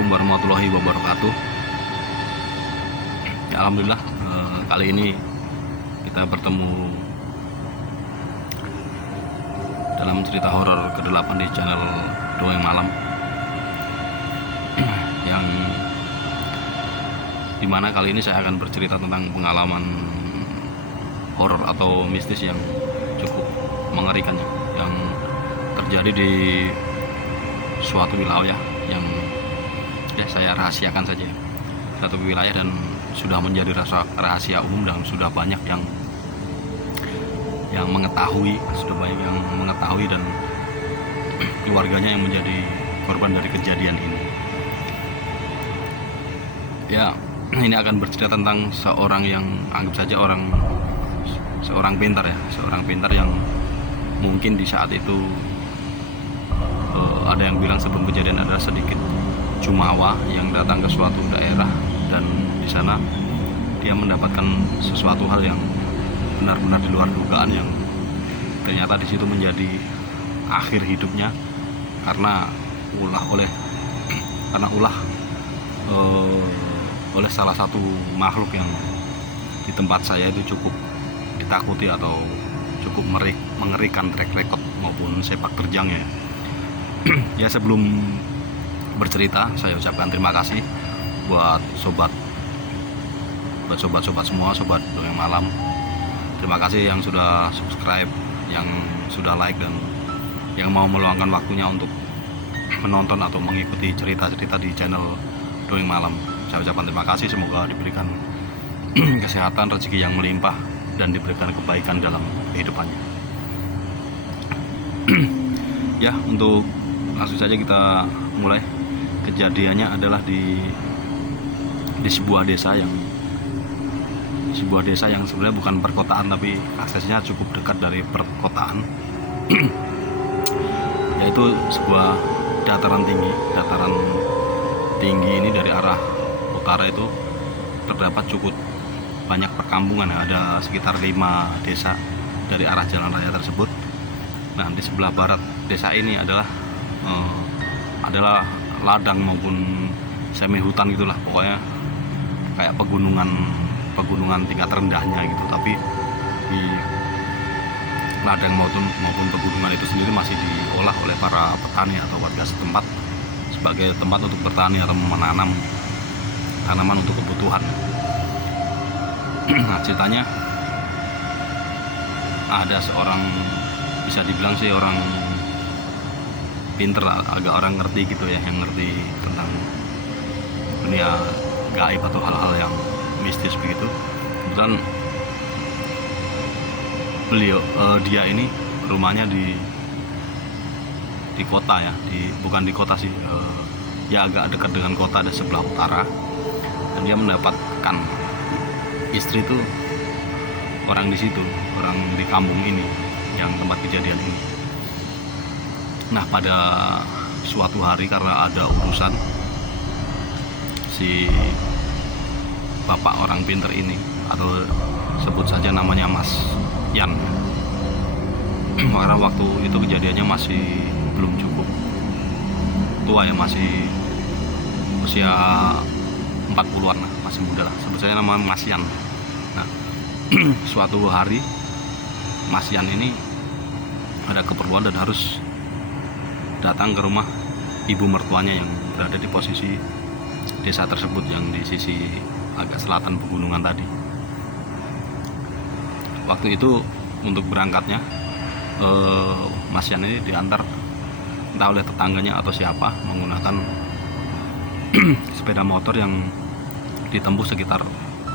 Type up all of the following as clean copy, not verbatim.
Assalamualaikum warahmatullahi wabarakatuh. Ya, alhamdulillah kali ini kita bertemu dalam cerita horor ke-8 di channel Dongeng Malam, yang dimana kali ini saya akan bercerita tentang pengalaman horor atau mistis yang cukup mengerikan, yang terjadi di suatu wilayah yang saya rahasiakan saja. Satu wilayah dan sudah menjadi rahasia umum dan sudah banyak yang mengetahui, dan keluarganya yang menjadi korban dari kejadian ini. Ya, ini akan bercerita tentang seorang yang anggap saja seorang pintar yang mungkin di saat itu ada yang bilang sebelum kejadian adalah sedikit jumawa yang datang ke suatu daerah, dan di sana dia mendapatkan sesuatu hal yang benar-benar di luar dugaan, yang ternyata di situ menjadi akhir hidupnya karena ulah oleh salah satu makhluk yang di tempat saya itu cukup ditakuti atau cukup mengerikan track record maupun sepak terjangnya. Ya, sebelum bercerita, saya ucapkan terima kasih buat sobat semua, sobat Dongeng Malam. Terima kasih yang sudah subscribe, yang sudah like, dan yang mau meluangkan waktunya untuk menonton atau mengikuti cerita-cerita di channel Dongeng Malam. Saya ucapkan terima kasih, semoga diberikan kesehatan, rezeki yang melimpah, dan diberikan kebaikan dalam kehidupannya. Ya, untuk langsung saja kita mulai. Kejadiannya adalah di sebuah desa yang sebenarnya bukan perkotaan, tapi aksesnya cukup dekat dari perkotaan. Yaitu sebuah dataran tinggi ini dari arah utara itu terdapat cukup banyak perkampungan. Ada sekitar 5 desa dari arah jalan raya tersebut. Nah, di sebelah barat desa ini adalah ladang maupun semi hutan gitulah, pokoknya kayak pegunungan tingkat rendahnya gitu. Tapi di ladang maupun pegunungan itu sendiri masih diolah oleh para petani atau warga setempat sebagai tempat untuk bertani atau menanam tanaman untuk kebutuhan. Nah, ceritanya ada seorang, bisa dibilang sih orang pinter, agak orang ngerti gitu ya, yang ngerti tentang dunia gaib atau hal-hal yang mistis begitu. Kebetulan dia ini rumahnya di kota ya, bukan di kota sih, ya agak dekat dengan kota, di sebelah utara. Dan dia mendapatkan istri itu orang di situ, orang di kampung ini yang tempat kejadian ini. Nah, pada suatu hari karena ada urusan, si bapak orang pinter ini, atau sebut saja namanya Mas Yan, karena waktu itu kejadiannya masih belum cukup tua ya, masih usia 40-an lah, masih muda lah, sebut saja nama Mas Yan. Nah, suatu hari Mas Yan ini ada keperluan dan harus datang ke rumah ibu mertuanya yang berada di posisi desa tersebut, yang di sisi agak selatan pegunungan tadi. Waktu itu untuk berangkatnya Mas Yan ini diantar entah oleh tetangganya atau siapa menggunakan sepeda motor yang ditempuh sekitar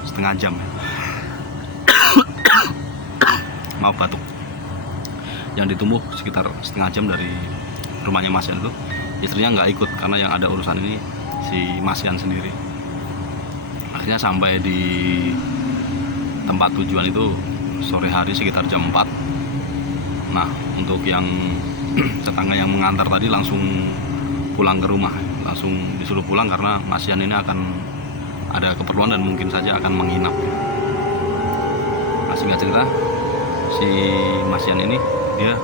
setengah jam. Maaf, batuk. Yang ditempuh sekitar setengah jam dari rumahnya Mas Yan itu. Istrinya nggak ikut karena yang ada urusan ini si Mas Yan sendiri. Akhirnya sampai di tempat tujuan itu sore hari sekitar jam 4. Nah, untuk yang tetangga yang mengantar tadi langsung pulang ke rumah, langsung disuruh pulang karena Mas Yan ini akan ada keperluan dan mungkin saja akan menginap. Nah, singkat cerita, si Mas Yan ini dia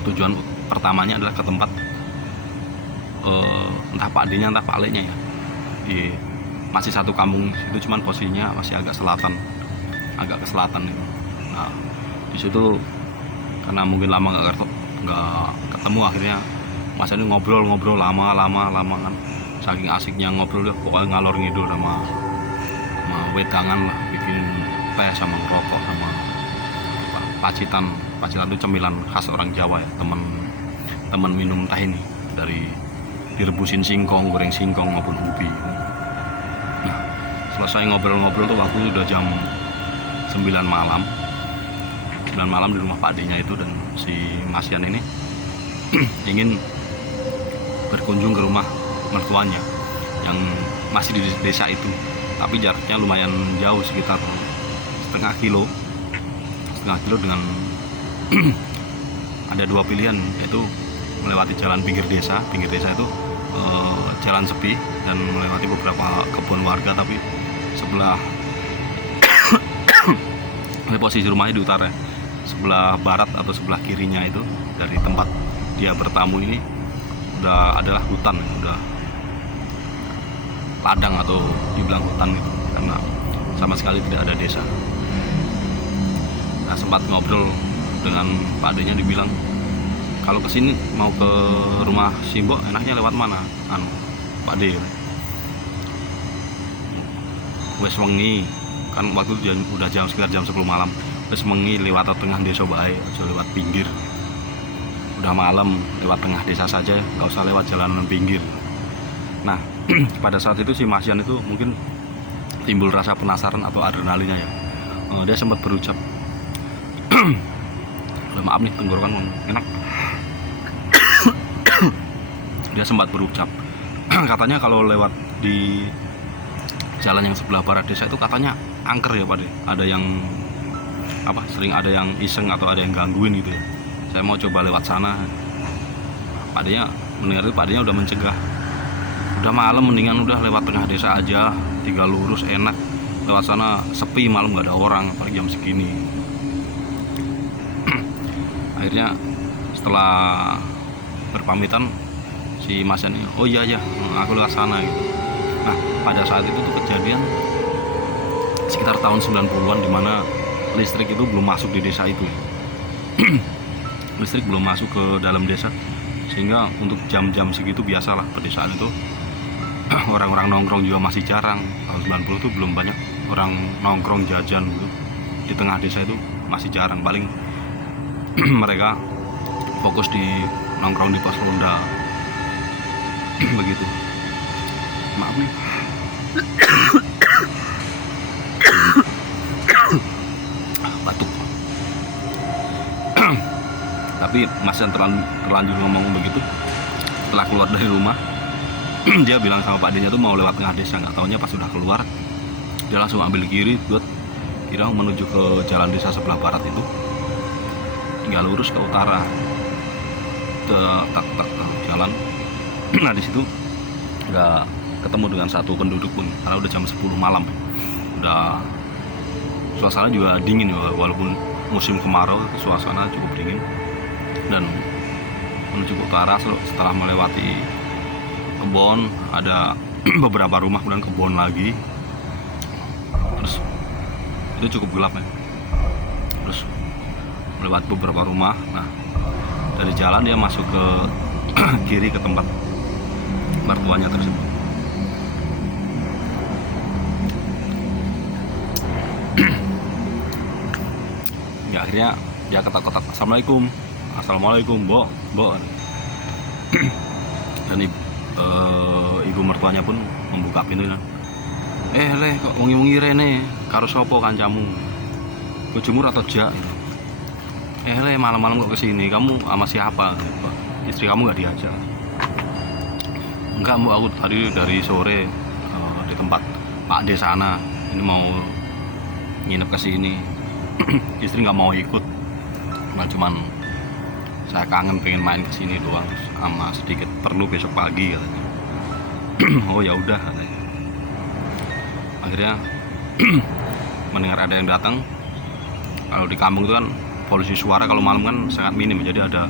tujuan pertamanya adalah ke tempat entah Pak D-nya entah Pak Le-nya ya, masih satu kampung itu, cuman posisinya masih agak ke selatan itu. Nah di situ karena mungkin lama nggak ketemu, akhirnya Mas ini ngobrol lama kan, saking asiknya ngobrol dia pokoknya ngalor ngidul sama wedangan lah, bikin teh sama ngerokok sama pacitan itu cemilan khas orang Jawa ya, teman minum teh ini dari direbusin singkong, goreng singkong maupun ubi. Nah selesai ngobrol-ngobrol tuh waktu udah jam 9 malam di rumah Pak D-nya itu, dan si Mas Yan ini ingin berkunjung ke rumah mertuanya yang masih di desa itu, tapi jaraknya lumayan jauh, sekitar setengah kilo dengan ada dua pilihan, yaitu melewati jalan pinggir desa itu jalan sepi dan melewati beberapa kebun warga, tapi sebelah posisi rumahnya di utara, sebelah barat atau sebelah kirinya itu dari tempat dia bertamu ini udah adalah hutan, udah ladang atau dibilang hutan gitu, karena sama sekali tidak ada desa. Nah sempat ngobrol dengan Pak D-nya, dibilang kalau kesini mau ke rumah Simbo enaknya lewat mana, Pak D wes wengi kan, waktu itu udah sekitar jam 10 malam, wes wengi lewat tengah desa bae, aja lewat pinggir, udah malam lewat tengah desa saja, nggak usah lewat jalanan pinggir. Nah pada saat itu si Mas Yan itu mungkin timbul rasa penasaran atau adrenalinnya ya, dia sempat berucap maaf nih tenggorokan enak. Dia sempat berucap katanya kalau lewat di jalan yang sebelah barat desa itu katanya angker ya Pak De, ada yang sering ada yang iseng atau ada yang gangguin gitu ya. Saya mau coba lewat sana. Pak D-nya mendengar itu, Pak D-nya udah mencegah, udah malam mendingan udah lewat tengah desa aja, tinggal lurus enak, lewat sana sepi malam nggak ada orang apalagi jam segini. Akhirnya setelah berpamitan si Mas ini, oh iya ya aku lewat sana gitu. Nah pada saat itu tuh kejadian sekitar tahun 90-an, dimana listrik itu belum masuk di desa itu. Listrik belum masuk ke dalam desa, sehingga untuk jam-jam segitu biasalah pedesaan itu orang-orang nongkrong juga masih jarang. Tahun 90 itu belum banyak orang nongkrong jajan gitu di tengah desa, itu masih jarang. Paling mereka fokus di nongkrong di pos ronda begitu. Maaf nih. Batuk. Tapi Mas yang terlanjur ngomong begitu, setelah keluar dari rumah dia bilang sama Pak D-nya tuh mau lewat tengah desa, nggak taunya pas sudah keluar dia langsung ambil kiri buat kira menuju ke jalan desa sebelah barat itu, tinggal lurus ke utara, jalan. Nah di situ nggak ketemu dengan satu penduduk pun, karena udah jam 10 malam, udah suasana juga dingin ya, walaupun musim kemarau suasana cukup dingin. Dan menuju ke utara setelah melewati kebun, ada beberapa rumah, kemudian kebun lagi, terus itu cukup gelap ya, terus melewati beberapa rumah. Nah dari jalan dia masuk ke kiri ke tempat mertuanya tersebut. Ya akhirnya dia ketak-ketak, assalamualaikum Bo. Dan ibu mertuanya pun membuka pintu dan, le kok wengi-wengi rene karo sapa kancamu, bojomu atau jak gitu. Le malam-malam kok kesini, kamu sama siapa? Istri kamu nggak diajak? Enggak Bu, aku tadi dari sore di tempat Pak D sana, ini mau nginep ke sini. Istri nggak mau ikut, nah cuman saya kangen pengen main ke sini doang, sama sedikit perlu besok pagi katanya. Oh ya udah katanya. Akhirnya mendengar ada yang datang. Kalau di kampung itu kan polusi suara kalau malam kan sangat minim, jadi ada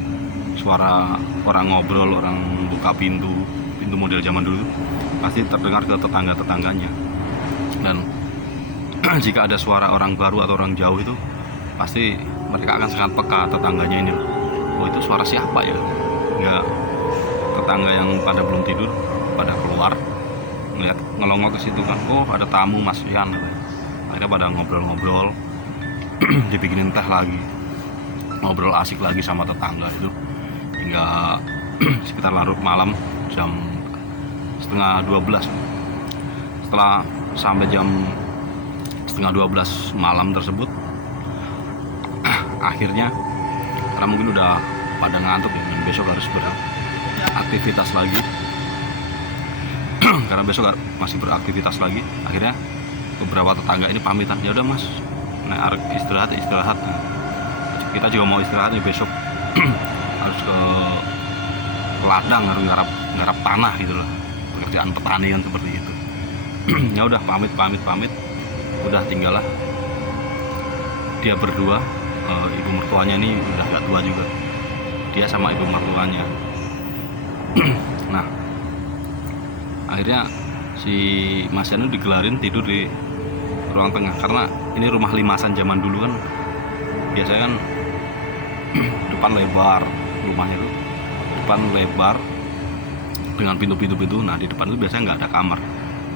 suara orang ngobrol, orang buka pintu, pintu model zaman dulu pasti terdengar ke tetangga-tetangganya. Dan jika ada suara orang baru atau orang jauh itu pasti mereka akan sangat peka tetangganya ini. Oh, itu suara siapa ya? Enggak, tetangga yang pada belum tidur pada keluar ngeliat ngelongok ke situ kan, oh ada tamu Mas Yan. Akhirnya pada ngobrol-ngobrol, dibikinin teh lagi, ngobrol asik lagi sama tetangga itu hingga sekitar larut malam jam setengah 12. Setelah sampai jam setengah 12 malam tersebut, akhirnya karena mungkin udah pada ngantuk ya, dan besok harus beraktivitas lagi karena besok masih beraktivitas lagi, akhirnya beberapa tetangga ini pamitan, ya udah Mas, nah istirahat. Nah, kita juga mau istirahat nih, besok harus ke ladang, harus garap tanah gitu loh, pekerjaan petani kan seperti itu. Ya udah pamit, udah tinggallah dia berdua. Ibu mertuanya ini udah gak tua juga, dia sama ibu mertuanya. Nah, akhirnya si Mas Yan digelarin tidur di ruang tengah, karena ini rumah limasan zaman dulu kan, biasanya kan depan lebar rumahnya itu, depan lebar dengan pintu. Nah, di depan itu biasanya nggak ada kamar.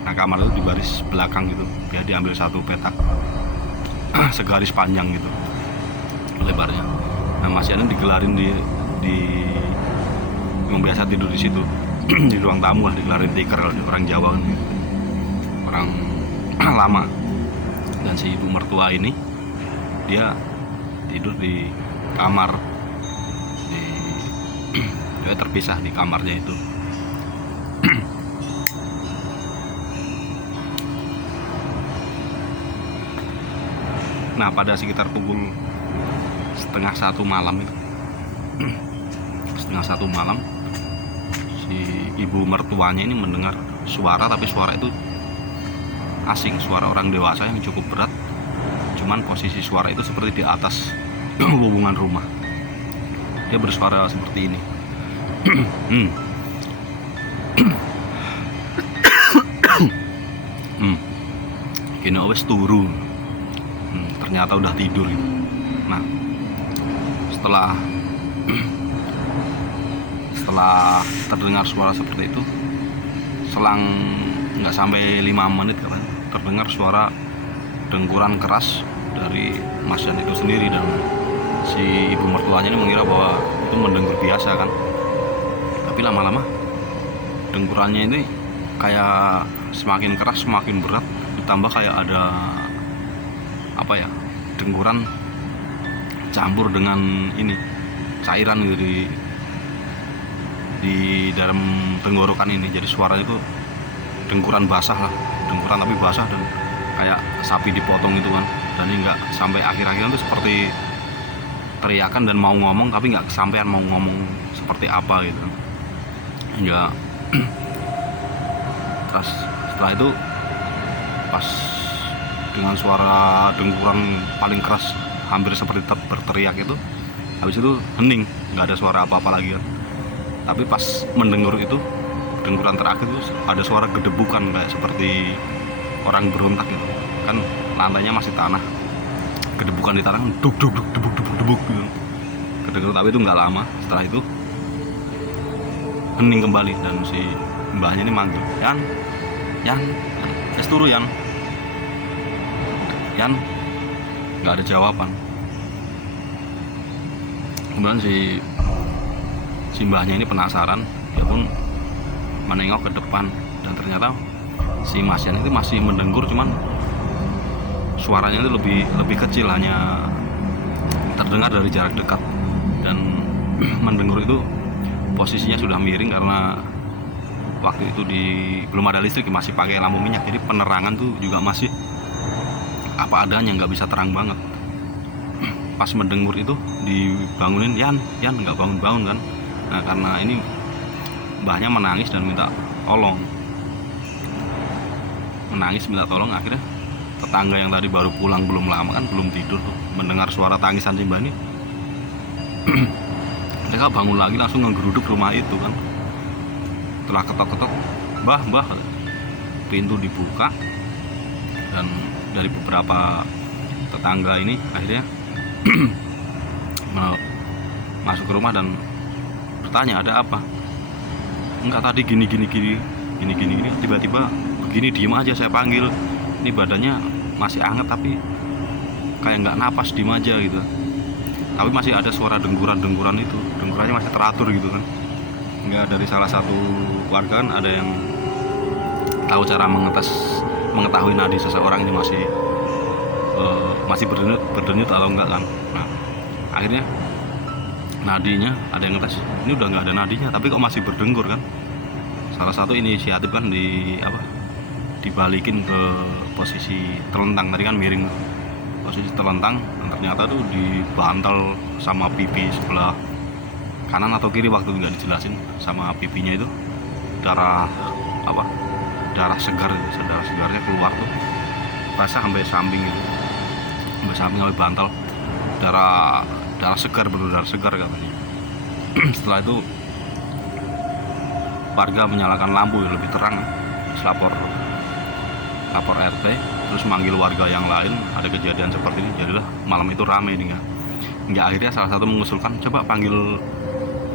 Nah, kamar itu di baris belakang gitu, dia diambil satu petak segaris panjang gitu lebarnya. Nah, Mas Yan digelarin di yang biasa tidur di situ di ruang tamu lah, digelarin tiker, orang Jawa kan, orang lama. Dan si ibu mertua ini dia tidur di kamar, dia terpisah di kamarnya itu. Nah, pada sekitar pukul setengah 1 malam itu, setengah 1 malam, si ibu mertuanya ini mendengar suara, tapi suara itu asing, suara orang dewasa yang cukup berat. Cuman posisi suara itu seperti di atas hubungan rumah. Dia bersuara seperti ini. Kini wes turu. Ternyata udah tidur gitu. Nah, setelah terdengar suara seperti itu, selang nggak sampai 5 menit kan, terdengar suara dengkuran keras dari Mas Yan itu sendiri. Dan si ibu mertuanya ini mengira bahwa itu mendengkur biasa kan, tapi lama-lama dengkurannya ini kayak semakin keras, semakin berat, ditambah kayak ada apa ya, dengkuran campur dengan ini cairan gitu di dalam tenggorokan ini. Jadi suaranya itu dengkuran basah lah, dengkuran tapi basah dan kayak sapi dipotong gitu kan. Dan ini nggak sampai akhir-akhirnya itu seperti teriakan dan mau ngomong tapi nggak kesampaian mau ngomong seperti apa gitu. Hingga terus setelah itu pas dengan suara dengkuran paling keras, hampir seperti berteriak itu, habis itu hening, nggak ada suara apa-apa lagi kan. Tapi pas mendengur itu dengkuran terakhir itu ada suara gedebukan, kayak seperti orang berontak gitu kan, lantainya masih tanah, gedebukan di tanah, duk debuk gitu kedengeran. Tapi itu nggak lama, setelah itu hening kembali. Dan si mbahnya ini manggil, Yan, es turu Yan, nggak ada jawaban. Kemudian si mbahnya ini penasaran, dia pun menengok ke depan, dan ternyata si Mas Yan itu masih mendengkur, cuman suaranya itu lebih kecil, hanya terdengar dari jarak dekat. Dan mendengkur itu posisinya sudah miring karena waktu itu belum ada listrik, masih pakai lampu minyak, jadi penerangan tuh juga masih apa adanya, nggak bisa terang banget. Pas mendengur itu dibangunin, Yan nggak bangun kan. Nah, karena ini mbahnya menangis dan minta tolong, akhirnya tetangga yang tadi baru pulang belum lama kan, belum tidur tuh, mendengar suara tangisan si mbah ini, mereka bangun lagi langsung ngegeruduk rumah itu kan. Setelah ketok-ketok, mbah, pintu dibuka, dan dari beberapa tetangga ini akhirnya masuk ke rumah dan bertanya, ada apa? Enggak, tadi gini, tiba-tiba begini, diem aja, saya panggil, ini badannya masih anget tapi kayak nggak napas, diem aja gitu. Tapi masih ada suara dengkuran itu, dengkurannya masih teratur gitu kan. Hingga dari salah satu warga kan ada yang tahu cara mengetahui nadi seseorang ini masih berdenyut atau enggak kan. Nah, akhirnya nadinya ada yang ngetes, ini udah nggak ada nadinya tapi kok masih berdengkur kan. Salah satu inisiatif kan dibalikin ke posisi terlentang, tadi kan miring, posisi terlentang, dan ternyata tuh dibantal sama pipi sebelah kanan atau kiri, waktu nggak dijelasin, sama pipinya itu darah segarnya keluar tuh, basah sampai samping gitu, sampai bantal, darah segar, benar darah segar katanya. Setelah itu warga menyalakan lampu yang lebih terang, lapor RT, terus manggil warga yang lain, ada kejadian seperti ini. Jadilah malam itu rame nih, hingga akhirnya salah satu mengusulkan, coba panggil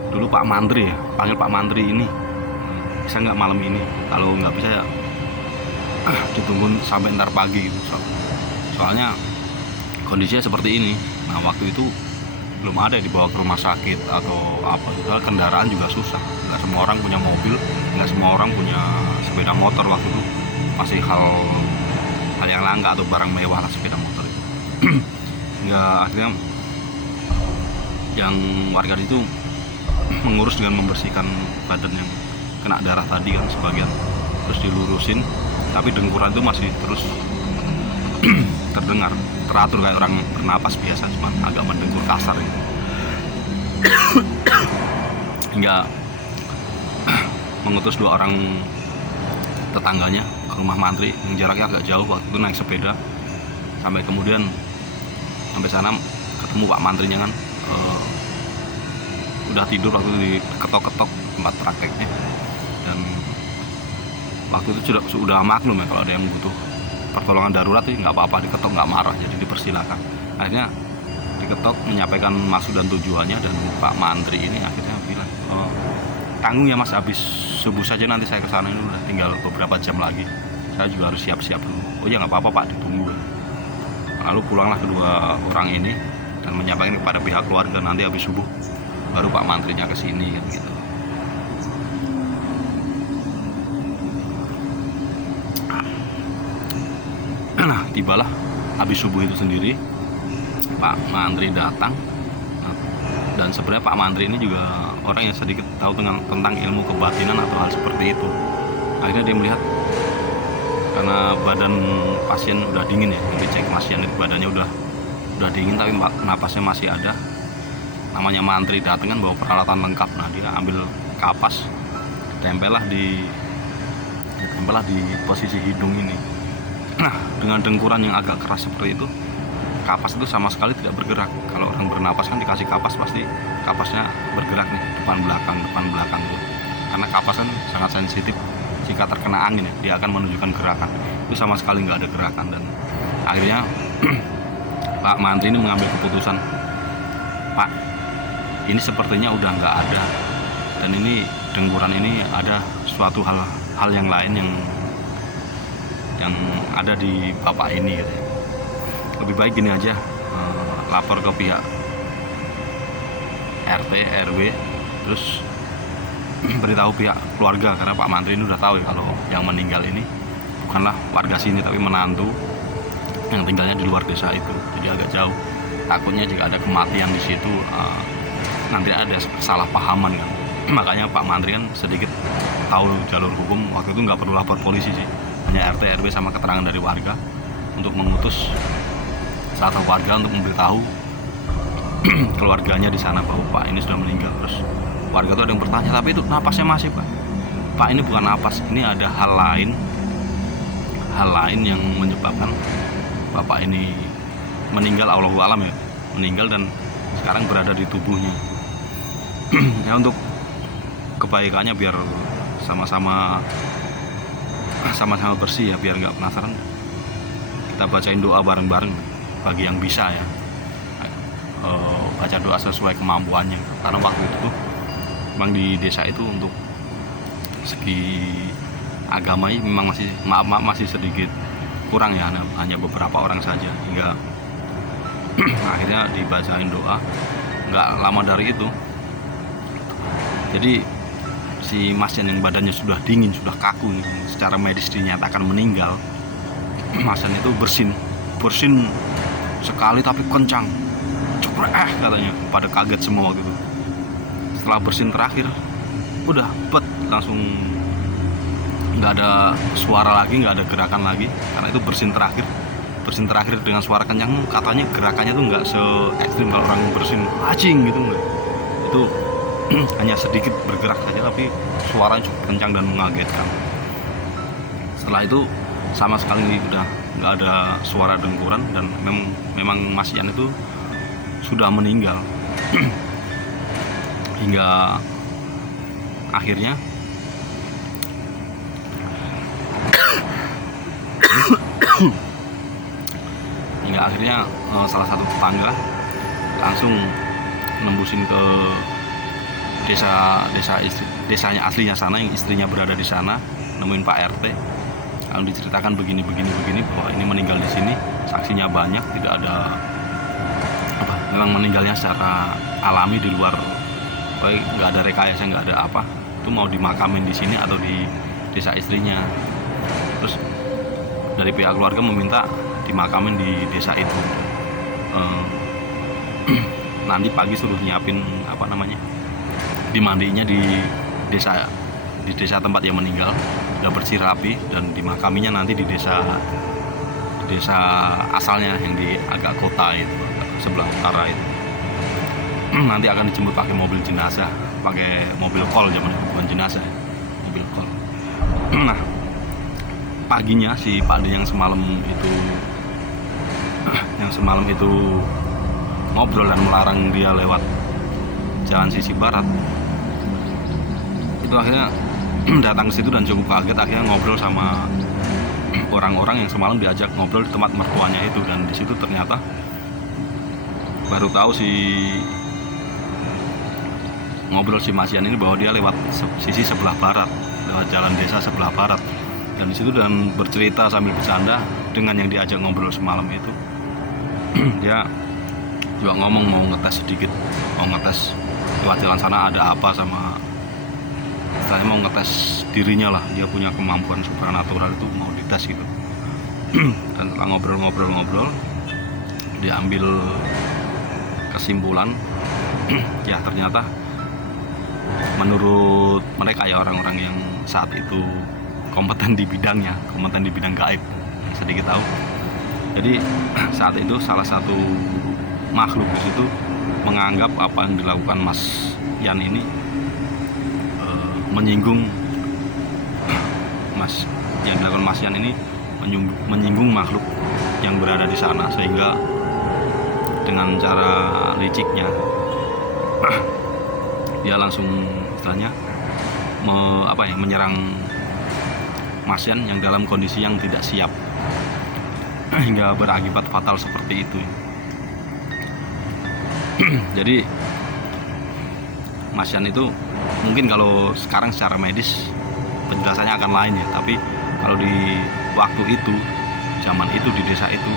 dulu Pak Mantri ya, panggil Pak Mantri ini, bisa nggak malam ini? Kalau nggak bisa ya ditunggu sampai ntar pagi gitu. Soalnya kondisinya seperti ini. Nah, waktu itu belum ada dibawa ke rumah sakit atau apa, soalnya kendaraan juga susah, nggak semua orang punya mobil, nggak semua orang punya sepeda motor. Waktu itu masih hal yang langka atau barang mewah lah sepeda motor itu. Nggak, akhirnya yang warga itu mengurus dengan membersihkan badan yang kena darah tadi kan sebagian, terus dilurusin, tapi dengkuran itu masih terus terdengar, teratur kayak orang bernapas biasa, cuma agak mendengkur kasar gitu. Hingga mengutus 2 orang tetangganya ke rumah Mantri yang jaraknya agak jauh, waktu itu naik sepeda, sampai kemudian sampai sana ketemu Pak Mantrinya kan, udah tidur waktu itu, diketok-ketok tempat prakteknya, dan waktu itu sudah maklum ya kalau ada yang butuh pertolongan darurat sih nggak apa-apa, diketok nggak marah, jadi dipersilakan. Akhirnya diketok, menyampaikan maksud dan tujuannya, dan Pak Mantri ini akhirnya bilang, tanggung ya Mas, habis subuh saja nanti saya kesana, ini udah tinggal beberapa jam lagi, saya juga harus siap-siap dulu. Oh ya nggak apa-apa Pak, ditunggu. Lalu pulanglah kedua orang ini dan menyampaikan kepada pihak keluarga, nanti habis subuh baru Pak Mantrinya kesini kan gitu. Nah, tibalah habis subuh itu sendiri Pak Mantri datang. Dan sebenarnya Pak Mantri ini juga orang yang sedikit tahu tentang ilmu kebatinan atau hal seperti itu. Akhirnya dia melihat, karena badan pasien udah dingin ya, dicek pasien itu badannya udah dingin tapi napasnya masih ada. Namanya Mantri datang kan bawa peralatan lengkap. Nah, dia ambil kapas, ditempellah di posisi hidung ini. Nah, dengan dengkuran yang agak keras seperti itu, kapas itu sama sekali tidak bergerak. Kalau orang bernapas kan dikasih kapas, pasti kapasnya bergerak nih, depan belakang tuh. Karena kapas kan sangat sensitif, jika terkena angin ya, dia akan menunjukkan gerakan. Itu sama sekali nggak ada gerakan. Dan akhirnya Pak Mantri ini mengambil keputusan, Pak, ini sepertinya udah nggak ada, dan ini dengkuran ini ada suatu hal yang lain yang ada di bapak ini gitu. Lebih baik gini aja, lapor ke pihak RT, RW, terus beritahu pihak keluarga, karena Pak Mantri ini udah tahu ya kalau yang meninggal ini bukanlah warga sini tapi menantu yang tinggalnya di luar desa itu, jadi agak jauh. Takutnya jika ada kematian di situ, nanti ada kesalahpahaman kan. Makanya Pak Mantri kan sedikit tahu jalur hukum, waktu itu nggak perlu lapor polisi sih, hanya RT, RW sama keterangan dari warga untuk mengutus satu warga untuk memberitahu keluarganya di sana bahwa Pak ini sudah meninggal. Terus warga itu ada yang bertanya, tapi itu napasnya masih Pak. Pak, ini bukan napas, ini ada hal lain yang menyebabkan Bapak ini meninggal, Allahu alam ya, meninggal dan sekarang berada di tubuhnya. Ya, untuk kebaikannya biar sama-sama bersih ya, biar nggak penasaran. Kita bacain doa bareng-bareng bagi yang bisa ya. Baca doa sesuai kemampuannya, karena waktu itu tuh memang di desa itu untuk segi agama memang masih sedikit kurang ya, hanya beberapa orang saja, hingga akhirnya dibacain doa. Nggak lama dari itu, jadi si Mas Yan yang badannya sudah dingin, sudah kaku, secara medis dinyatakan meninggal. Mas Yan itu bersin sekali tapi kencang, katanya. Pada kaget semua waktu itu. Setelah bersin terakhir, udah langsung nggak ada suara lagi, nggak ada gerakan lagi, karena itu bersin terakhir dengan suara kencang. Katanya gerakannya tuh nggak se ekstrim kalau orang bersin anjing gitu, nggak. Itu hanya sedikit bergerak saja, tapi suaranya cukup kencang dan mengagetkan. Setelah itu sama sekali udah nggak ada suara dengkuran, dan memang Mas Yan itu sudah meninggal. Hingga akhirnya salah satu tetangga langsung nembusin ke desanya aslinya sana, yang istrinya berada di sana, nemuin Pak RT. Lalu diceritakan begini bahwa ini meninggal di sini, saksinya banyak, tidak ada memang meninggalnya secara alami, di luar, nggak ada rekayasa, nggak ada apa. Itu mau dimakamin di sini atau di desa istrinya. Terus dari pihak keluarga meminta dimakamin di desa itu. Nanti pagi suruh nyiapin dimandinya di desa tempat yang meninggal, udah bersih rapi, dan dimakaminya nanti di desa asalnya yang di agak kota itu, sebelah utara itu. Nanti akan dijemput pakai mobil jenazah, pakai mobil kol, zaman bukan jenazah, mobil kol. Nah, paginya si Pak D yang semalam itu ngobrol dan melarang dia lewat jalan sisi barat, itu akhirnya datang ke situ dan cukup kaget. Akhirnya ngobrol sama orang-orang yang semalam diajak ngobrol di tempat mertuanya itu, dan di situ ternyata baru tahu ngobrol si Mas Yan ini bahwa dia lewat sisi sebelah barat, lewat jalan desa sebelah barat. Dan di situ dan bercerita sambil bercanda dengan yang diajak ngobrol semalam itu. Dia juga ngomong mau ngetes lewat jalan sana ada apa, sama istilahnya mau ngetes dirinya lah, dia punya kemampuan supranatural itu mau dites gitu. Dan setelah ngobrol dia ambil kesimpulan, ya ternyata menurut mereka ya, orang-orang yang saat itu kompeten di bidang gaib, yang sedikit tahu. Jadi saat itu salah satu makhluk di situ menganggap apa yang dilakukan Mas Yan ini menyinggung Mas Yan ini menyinggung makhluk yang berada di sana, sehingga dengan cara liciknya dia langsung istilahnya menyerang Mas Yan yang dalam kondisi yang tidak siap, hingga berakibat fatal seperti itu. Jadi Mas Yan itu mungkin kalau sekarang secara medis penjelasannya akan lain ya, tapi kalau di waktu itu, zaman itu, di desa itu,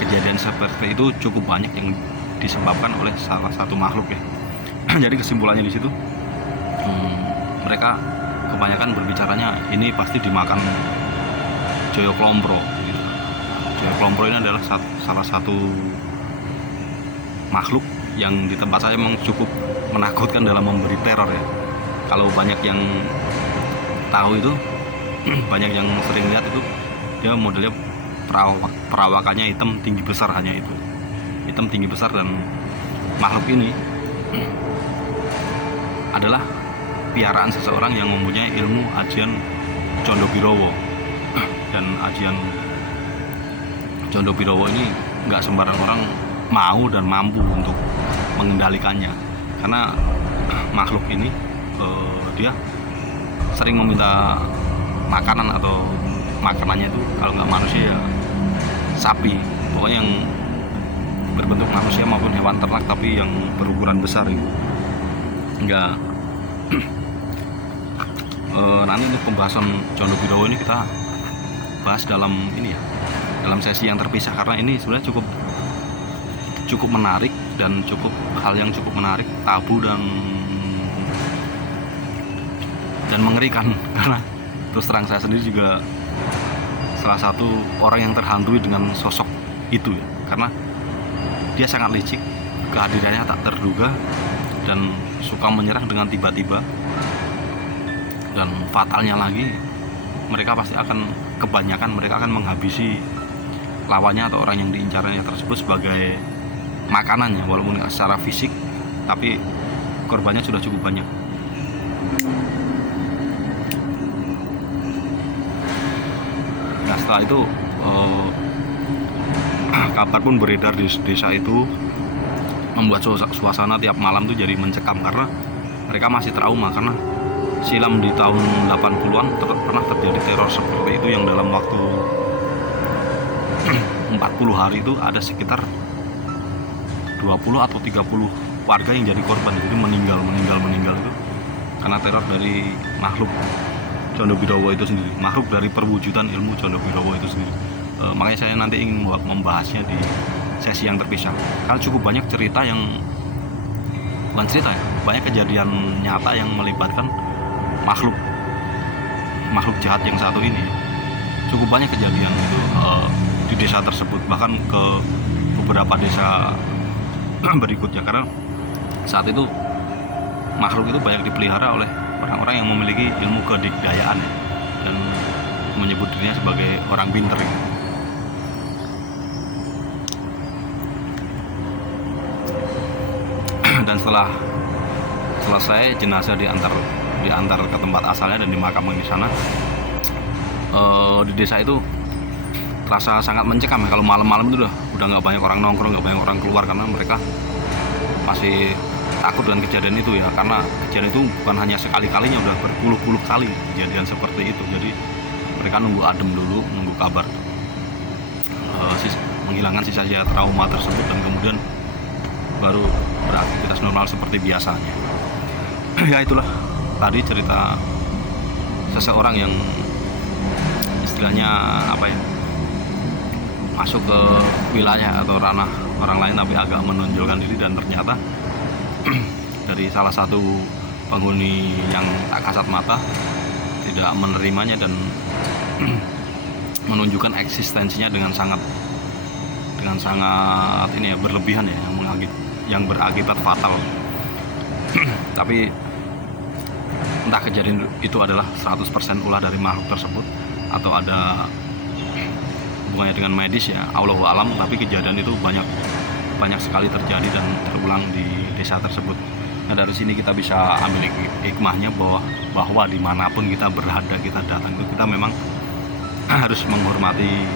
kejadian seperti itu cukup banyak yang disebabkan oleh salah satu makhluk ya. Jadi kesimpulannya di situ, mereka kebanyakan berbicaranya ini pasti dimakan Joyo Klompro gitu. Joyo Klompro ini adalah salah satu makhluk yang di tempat saya memang cukup menakutkan dalam memberi teror ya. Kalau banyak yang tahu itu, banyak yang sering lihat itu, dia modelnya perawakannya hitam tinggi besar, hanya itu, hitam tinggi besar. Dan makhluk ini adalah piaraan seseorang yang mempunyai ilmu ajian Condobirowo. Dan ajian Condobirowo ini nggak sembarang orang mau dan mampu untuk mengendalikannya, karena makhluk ini dia sering meminta makanan atau makanannya itu kalau nggak manusia ya sapi, pokoknya yang berbentuk manusia maupun hewan ternak tapi yang berukuran besar gitu. Enggak. Nanti untuk pembahasan Condro Birowo ini kita bahas dalam ini ya, dalam sesi yang terpisah, karena ini sebenarnya cukup menarik dan hal yang cukup menarik, tabu dan mengerikan. Karena terus terang saya sendiri juga salah satu orang yang terhantui dengan sosok itu ya, karena dia sangat licik, kehadirannya tak terduga dan suka menyerang dengan tiba-tiba. Dan fatalnya lagi, mereka pasti akan menghabisi lawannya atau orang yang diincarnya tersebut sebagai makanannya, walaupun nggak secara fisik, tapi korbannya sudah cukup banyak. Nah, setelah itu kabar pun beredar di desa itu, membuat suasana tiap malam tuh jadi mencekam, karena mereka masih trauma karena silam di tahun 80-an pernah terjadi teror seperti itu, yang dalam waktu 40 hari itu ada sekitar 20 atau 30 warga yang jadi korban. Jadi meninggal itu karena teror dari makhluk Condro Birowo itu sendiri, makhluk dari perwujudan ilmu Condro Birowo itu sendiri. Makanya saya nanti ingin membahasnya di sesi yang terpisah, karena cukup banyak cerita yang bukan cerita ya, banyak kejadian nyata yang melibatkan makhluk jahat yang satu ini. Cukup banyak kejadian itu di desa tersebut, bahkan ke beberapa desa berikutnya, karena saat itu makhluk itu banyak dipelihara oleh orang-orang yang memiliki ilmu kedikdayaan ya, dan menyebut dirinya sebagai orang pinter ya. Dan setelah selesai jenazah diantar ke tempat asalnya dan dimakamkan di sana, di desa itu terasa sangat mencekam ya. Kalau malam-malam itu udah nggak banyak orang nongkrong, nggak banyak orang keluar, karena mereka masih takut dengan kejadian itu ya, karena kejadian itu bukan hanya sekali-kalinya, udah berpuluh-puluh kali kejadian seperti itu. Jadi mereka nunggu adem dulu, nunggu kabar, menghilangkan sisa-sisa trauma tersebut, dan kemudian baru beraktivitas normal seperti biasanya. Ya itulah tadi cerita seseorang yang istilahnya masuk ke wilayah atau ranah orang lain tapi agak menonjolkan diri, dan ternyata dari salah satu penghuni yang tak kasat mata tidak menerimanya dan menunjukkan eksistensinya dengan sangat ini ya, berlebihan ya, yang berakibat fatal. Tapi entah kejadian itu adalah 100% ulah dari makhluk tersebut atau ada hubungannya dengan medis ya, Allahu alam, tapi kejadian itu banyak sekali terjadi dan terulang di desa tersebut. Nah, dari sini kita bisa ambil hikmahnya bahwa dimanapun kita berada, kita datang itu, kita memang harus menghormati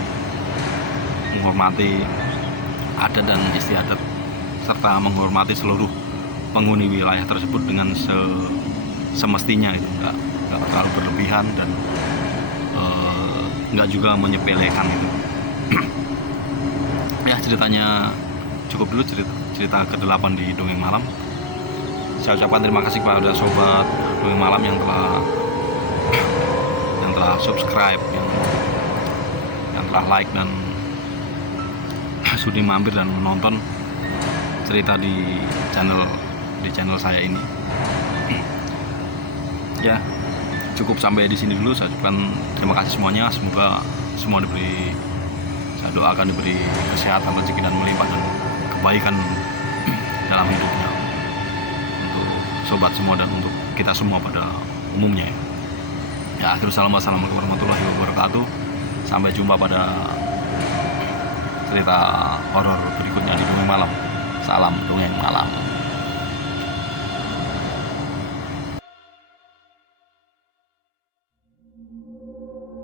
adat dan istiadat, serta menghormati seluruh penghuni wilayah tersebut dengan semestinya. Itu nggak terlalu berlebihan dan nggak juga menyepelekan itu. Ya, ceritanya cukup dulu, cerita ke-8 di Dongeng Malam. Saya ucapkan terima kasih kepada sobat Dongeng Malam yang telah subscribe, yang telah like dan sudi mampir dan menonton cerita di channel saya ini. Ya, cukup sampai di sini dulu. Saya ucapkan terima kasih semuanya. Semoga semua saya doakan diberi kesehatan, rezeki dan melimpah dan kebaikan dalam hidupnya untuk sobat semua dan untuk kita semua pada umumnya. Ya, assalamualaikum warahmatullahi wabarakatuh. Sampai jumpa pada cerita horor berikutnya di Dongeng Malam. Salam Dongeng Malam.